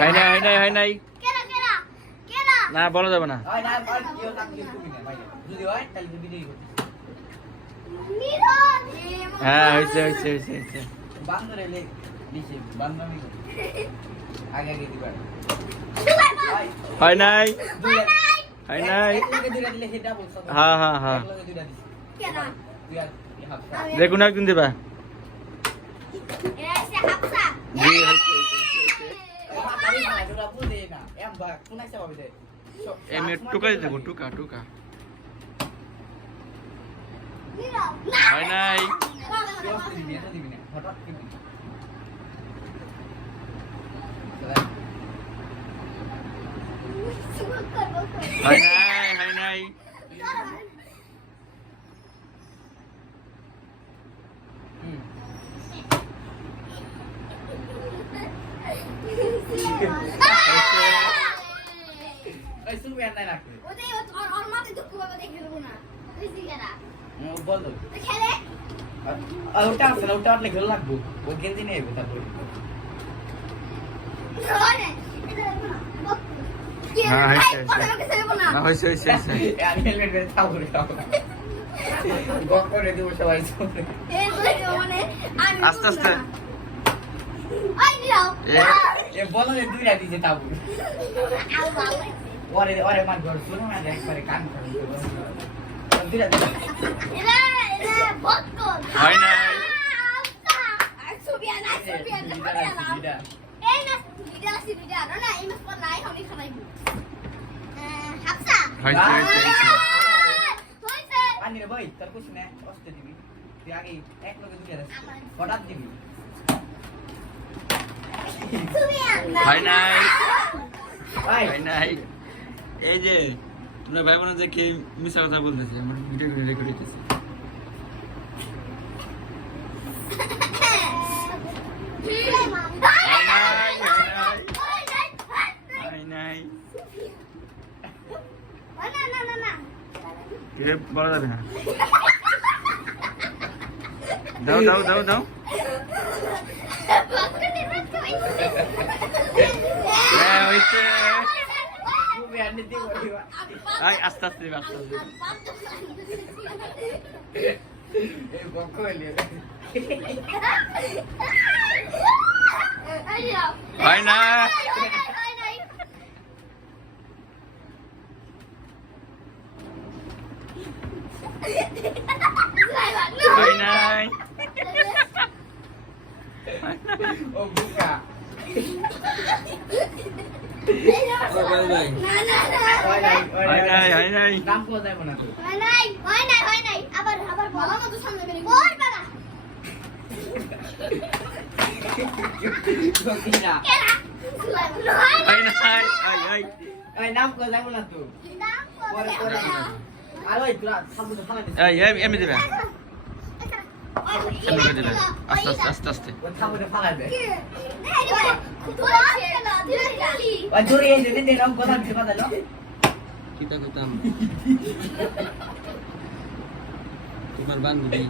হয় নাই না বলা যাবে না হ্যাঁ হয়েছে হয় নাই হ্যাঁ দেখুন একদিন দিবা টুকা দিতে টুকা হয় নাই হয় নাই ওটা খেলে লাগবো ও গেঞ্জি নিয়ে তারপরে আস্তে আস্তে বলো দুইটা দিছে তাবু ওরে মার ঘর শুনো না একবারে কান হয় নাই ভাই তোর কুছ না অস্তে দিবি তুই আগে এক লগে দুইটা হঠাৎ দিবি হয় নাই এই যে তোমরা ভাই বোন যে কে মিশা কথা বলতেছে আমার ভিডিও রেকর্ড হইতেছে বলা যাবে না দাও আস্তে আস্তে হয় না হয় নাই ও বুকা হয় নাই নাম কোথায় যাবো না তো হয় নাই আবার বলা মতো সামনে বেরিয়ে বল বাবা নাম কোথায় যাবো না তো আর ওই সামনে ফালা দিস এমনি দেবে আস্তে আস্তে সামনে ফালা দে তোমার বান্ধবী